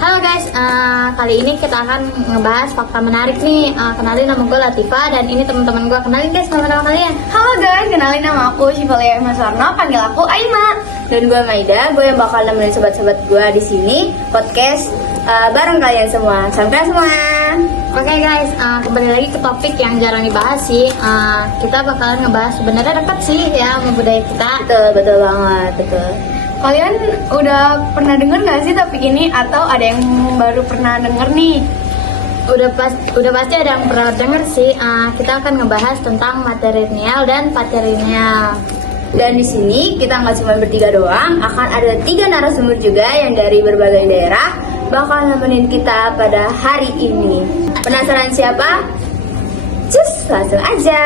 Halo guys, kali ini kita akan ngebahas fakta menarik nih. Kenalin, nama gue Latifa dan ini teman-teman gue. Kenalin guys nama-nama kalian. Halo guys, kenalin nama aku Syifalia Mas Warno, panggil aku Aima. Dan gue Maida, gue yang bakal nemenin sobat-sobat gue di sini podcast bareng kalian semua. Sampai semua. Oke guys, kembali lagi ke topik yang jarang dibahas sih. Kita bakalan ngebahas sebenarnya dekat sih ya sama budaya kita. Betul banget, betul. Kalian udah pernah denger gak sih topik ini? Atau ada yang baru pernah denger nih? Udah pasti ada yang pernah denger sih. Kita akan ngebahas tentang matrilineal dan patrilineal. Dan di sini kita nggak cuma bertiga doang, akan ada 3 narasumber juga yang dari berbagai daerah bakal nemenin kita pada hari ini. Penasaran siapa? Cus, langsung aja.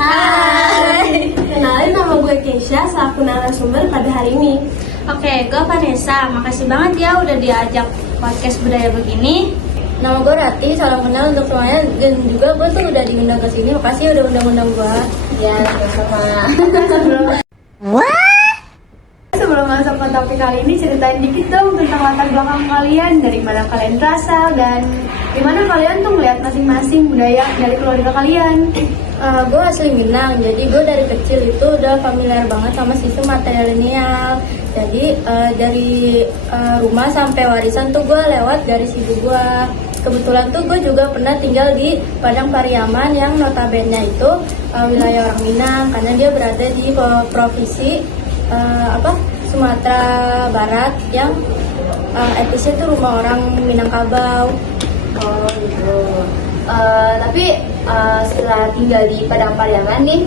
Hai, kenalin nama gue Keisha, selaku narasumber pada hari ini. Oke, gue Vanessa. Makasih banget ya udah diajak podcast budaya begini. Nama gue Rati, salam kenal untuk semuanya. Dan juga gue tuh udah diundang ke sini, makasih udah undang-undang gue. Ya, sama-sama. Sebelum masuk ke topik kali ini, ceritain dikit dong tentang latar belakang kalian, dari mana kalian berasal dan gimana kalian tuh melihat masing-masing budaya dari keluarga kalian. Gue asli Minang, jadi gue dari kecil itu udah familiar banget sama sistem matrilineal. Jadi dari rumah sampai warisan tuh gue lewat dari ibu gue. Kebetulan tuh gue juga pernah tinggal di Padang Pariaman yang notabene itu wilayah orang Minang, karena dia berada di provinsi Sumatera Barat yang etnisnya tuh rumah orang Minangkabau. Oh gitu. Tapi setelah tinggal di Padang Pariaman nih,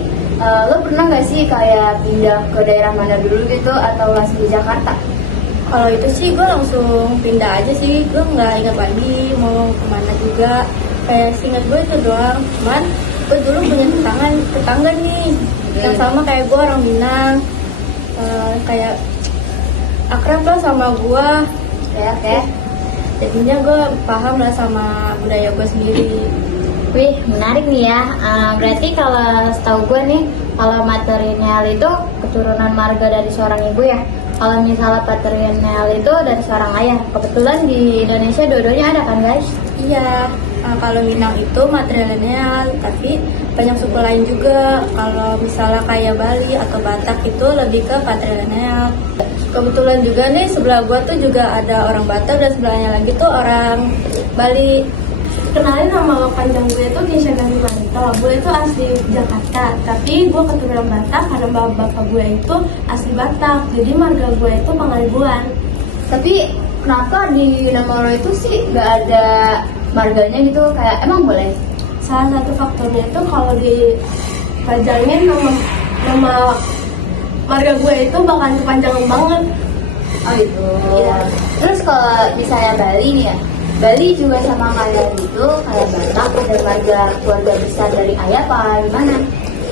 lo pernah nggak sih kayak pindah ke daerah mana dulu gitu atau langsung di Jakarta? Kalau itu sih gue langsung pindah aja sih, gue nggak ingat lagi mau kemana juga. Kayak seingat gue itu doang. Cuman gue dulu punya tetangga nih yang sama kayak gue, orang Minang. Kayak akrab lah sama gue. Oke. Jadinya gue paham lah sama budaya gue sendiri. Wih, menarik nih ya. Berarti kalau setahu gue nih, kalau matrilineal itu keturunan marga dari seorang ibu ya. Kalau misalnya patrilineal itu dari seorang ayah. Kebetulan di Indonesia dua-duanya ada kan guys? Iya, kalau Minang itu matrilineal, tapi banyak suku lain juga. Kalau misalnya kayak Bali atau Batak itu lebih ke patrilineal. Kebetulan juga nih sebelah gua tuh juga ada orang Batak dan sebelahnya lagi tuh orang Bali. Kenalin, nama panjang gue itu Keisha Gani Manto. Gue itu asli Jakarta, tapi gue keturunan Batak karena bapak gue itu asli Batak. Jadi marga gue itu Pangaribuan. Tapi kenapa di nama lo itu sih nggak ada marganya gitu? Kayak emang boleh? Salah satu faktornya itu kalau dipajangin nama marga gue itu bakal kepanjangan banget. Oh gitu. Iya. Terus kalau misalnya Bali nih ya, Bali juga sama kayak gitu, kayak Batak ada marga keluarga besar dari ayah apa gimana?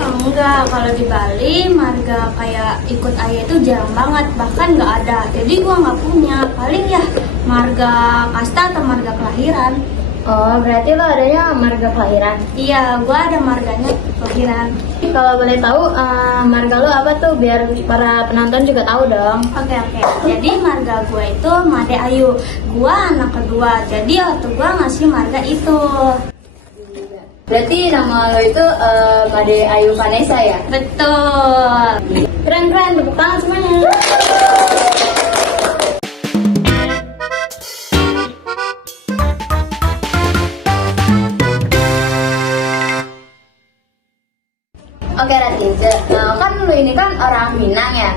Enggak, kalau di Bali marga kayak ikut ayah itu jarang banget, bahkan nggak ada. Jadi gua nggak punya, paling ya marga kasta atau marga kelahiran. Oh, berarti lo adanya marga kelahiran. Iya, gua ada marganya kelahiran. Kalau boleh tahu, marga lo apa tuh biar para penonton juga tahu dong. Oke. Jadi marga gue itu Made Ayu. Gue anak kedua. Jadi waktu gue ngasih marga itu. Berarti nama lo itu Made Ayu Vanessa ya? Betul. Keren, tepuk tangan semuanya. Oke Rati, kan lu ini kan orang Minang ya.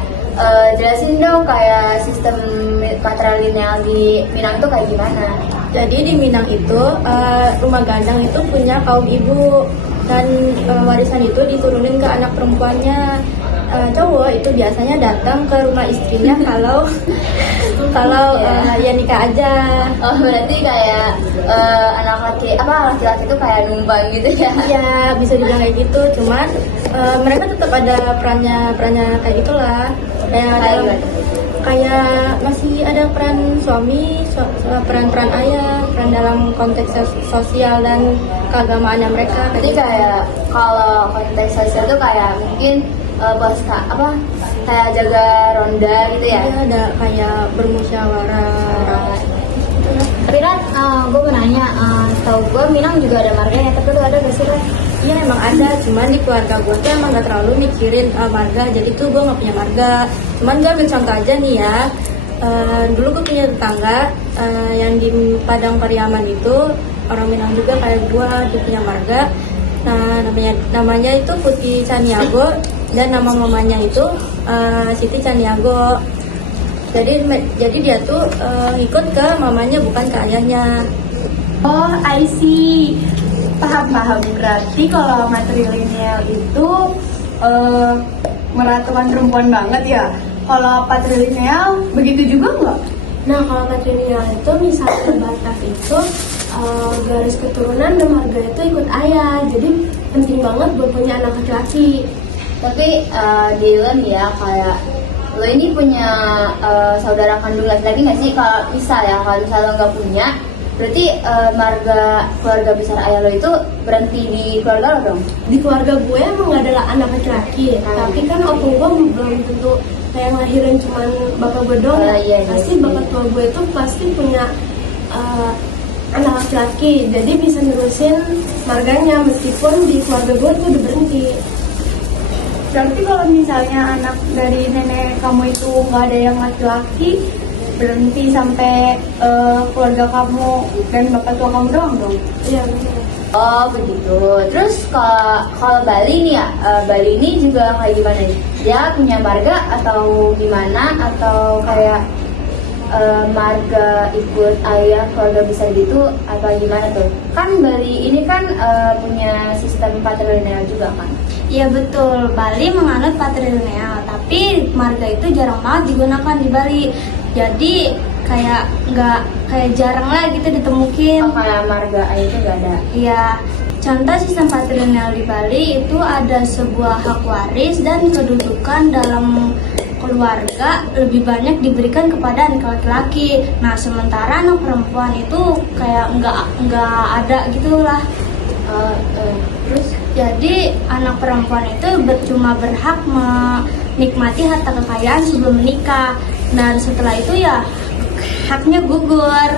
Jelasin dong kayak sistem matrilineal di Minang tuh kayak gimana? Jadi di Minang itu rumah gandang itu punya kaum ibu, dan warisan itu diturunin ke anak perempuannya. Cowok itu biasanya datang ke rumah istrinya kalau ya nikah aja. Oh berarti kayak laki-laki itu kayak numpang gitu ya? Ya bisa dibilang kayak gitu, cuman mereka tetap ada perannya kayak gitulah. Kayak masih ada peran suami, peran ayah, peran dalam konteks sosial dan keagamaannya mereka. Berarti kayak kalau konteks sosial tuh kayak mungkin pas kayak jaga ronda gitu ya. Iya, ada kayak bermusyawarah. Tapi Rat, gue mau nanya, tahu gue Minang juga ada marganya, tapi lu ada gak sih Rat? Iya emang ada, cuman di keluarga gue tuh emang gak terlalu mikirin marga, jadi tuh gue gak punya marga. Cuman gue ambil contoh aja nih ya, dulu gue punya tetangga yang di Padang Pariaman itu, orang Minang juga kayak gue, dia punya marga. Nah namanya itu Putih Caniago, dan nama mamanya itu Siti Caniago. Jadi dia tuh ngikut ke mamanya bukan ke ayahnya. Oh, I see. Paham. Berarti kalau matrilineal itu meratukan perempuan banget ya. Kalau patrilineal begitu juga nggak? Nah, kalau matrilineal itu misalnya Batak itu garis keturunan dan marga itu ikut ayah. Jadi penting banget buat punya anak laki-laki. Tapi Dylan ya, kayak lo ini punya saudara kandung laki-laki nggak sih? Kalau bisa ya, kalau misalnya lo nggak punya, berarti marga keluarga besar ayah lo itu berhenti di keluarga lo dong? Di keluarga gue emang gak ada anak laki-laki, tapi kan opung gue belum tentu kayak ngelahirin cuman bapak gue doang. Iya, Pasti iya. bapak tua gue itu pasti punya anak laki-laki, jadi bisa nerusin marganya meskipun di keluarga gue tuh udah berhenti. Berarti kalau misalnya anak dari nenek kamu itu nggak ada yang laki-laki, berhenti sampai keluarga kamu dan bapak tua kamu doang dong? Iya betul. Oh begitu. Terus kalau Bali nih ya, Bali ini juga kayak gimana nih? Dia punya marga atau gimana? Atau kayak marga ikut ayah keluarga besar gitu atau gimana tuh? Kan Bali ini kan punya sistem patrilineal juga kan? Iya betul, Bali menganut patrilineal, tapi marga itu jarang banget digunakan di Bali. Jadi kayak jarang lah gitu ditemukin. Kayak marga ayah itu gak ada. Iya, contoh sistem patrilineal di Bali itu ada sebuah hak waris dan kedudukan dalam keluarga lebih banyak diberikan kepada anak laki-laki. Nah, sementara anak perempuan itu kayak nggak ada gitulah. Terus Jadi anak perempuan itu cuma berhak menikmati harta kekayaan sebelum menikah. Dan setelah itu ya haknya gugur.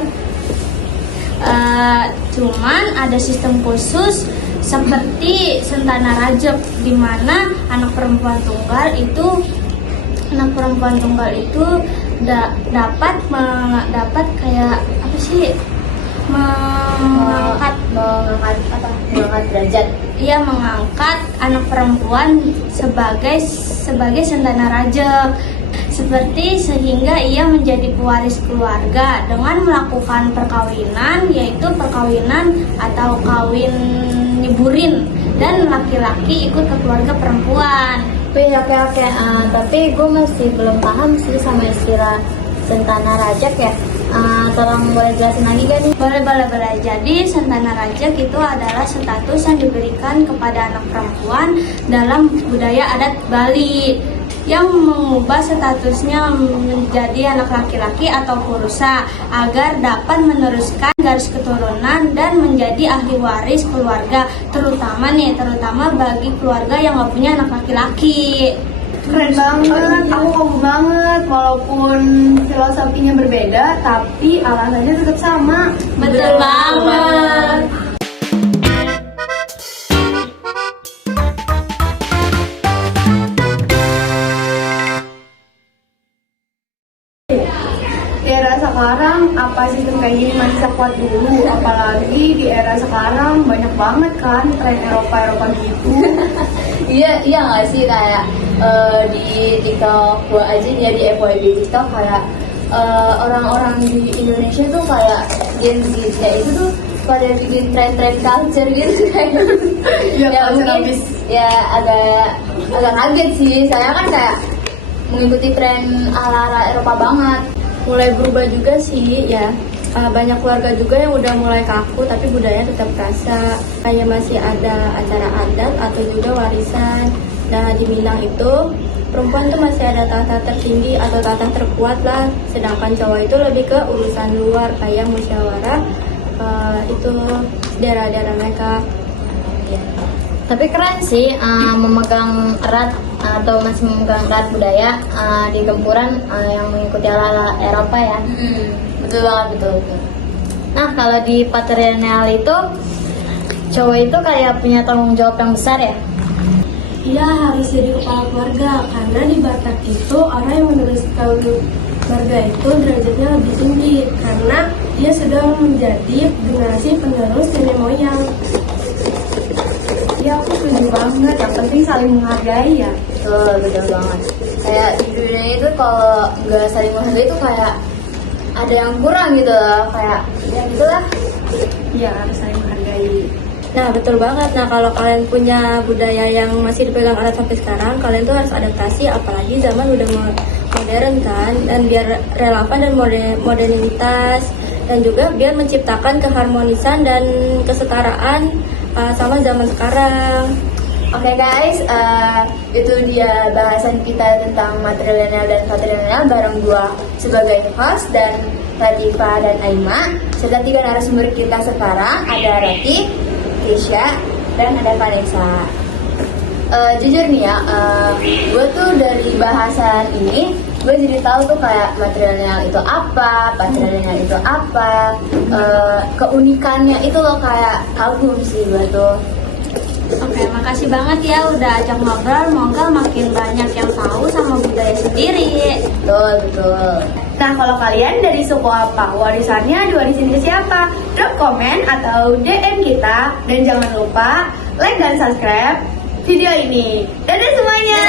Cuman ada sistem khusus seperti Sentana Rajab, di mana anak perempuan tunggal itu dapat kayak apa sih, mengangkat derajat. ia mengangkat anak perempuan sebagai Sentana Rajab, seperti sehingga ia menjadi pewaris keluarga dengan melakukan perkawinan, yaitu perkawinan atau kawin nyeburin, dan laki-laki ikut ke keluarga perempuan. Oke. Tapi gue masih belum paham sih sama istilah Sentana Rajak ya. Tolong boleh jelasin lagi gak nih? Boleh. Jadi Sentana Rajak itu adalah status yang diberikan kepada anak perempuan dalam budaya adat Bali, yang mengubah statusnya menjadi anak laki-laki atau purusa agar dapat meneruskan garis keturunan dan menjadi ahli waris keluarga, terutama bagi keluarga yang nggak punya anak laki-laki. Keren banget, aku kagum banget. Walaupun filosofinya berbeda, tapi alasannya tetap sama. Betul banget. Di era sekarang, apa sistem kayak gini masih sekuat dulu? Apalagi di era sekarang banyak banget kan tren Eropa gitu. Iya nggak sih, kayak di TikTok gue aja nih ya, di FYP TikTok kayak orang-orang di Indonesia tuh kayak Gen Z itu tuh pada bikin tren-tren culture gitu kayak Iya, ya culture mungkin habis. ya agak kaget sih, saya kan kayak mengikuti tren ala Eropa banget. Mulai berubah juga sih ya. Banyak keluarga juga yang udah mulai kaku, tapi budayanya tetap terasa. Kayak masih ada acara adat atau juga warisan. Nah, di Minang itu perempuan tuh masih ada tahta tertinggi atau tahta terkuat lah, sedangkan cowok itu lebih ke urusan luar kayak musyawarah itu daerah-daerah mereka. Tapi keren sih memegang erat atau masih memegang erat budaya di gempuran yang mengikuti ala Eropa ya. Betul banget, betul. Nah, kalau di patrilineal itu cowok itu kayak punya tanggung jawab yang besar ya. Ia harus jadi kepala keluarga karena di Batak itu orang yang meneruskan keluarga itu derajatnya lebih tinggi karena dia sudah menjadi generasi penerus nenek moyang. Iya, aku setuju banget. Yang penting saling menghargai ya. Betul banget. Kayak di dunia itu kalau nggak saling menghargai itu kayak ada yang kurang gitu loh. Kayak ya gitulah. Iya, harus saling menghargai. Nah, betul banget. Nah, kalau kalian punya budaya yang masih dipegang erat sampai sekarang, kalian tuh harus adaptasi, apalagi zaman udah modern kan, dan biar relevan dan modernitas, dan juga biar menciptakan keharmonisan dan kesetaraan sama zaman sekarang. Oke guys, itu dia bahasan kita tentang matrilineal dan patrilineal bareng gua sebagai host dan Latifah dan Aima, serta 3 narasumber kita sekarang, ada Rati, Keisha, dan ada Vanessa. Jujur nih ya, gue tuh dari bahasan ini gue jadi tahu tuh kayak matrilineal itu apa, patrilineal itu apa, keunikannya itu loh, kayak kagum sih gue tuh. Oke, makasih banget ya udah ajak ngobrol. Semoga makin banyak yang tahu sama budaya sendiri. Betul. Nah, kalau kalian dari suku apa? Warisannya diwarisin ke siapa? Drop komen atau DM kita. Dan jangan lupa like dan subscribe video ini. Dadah semuanya!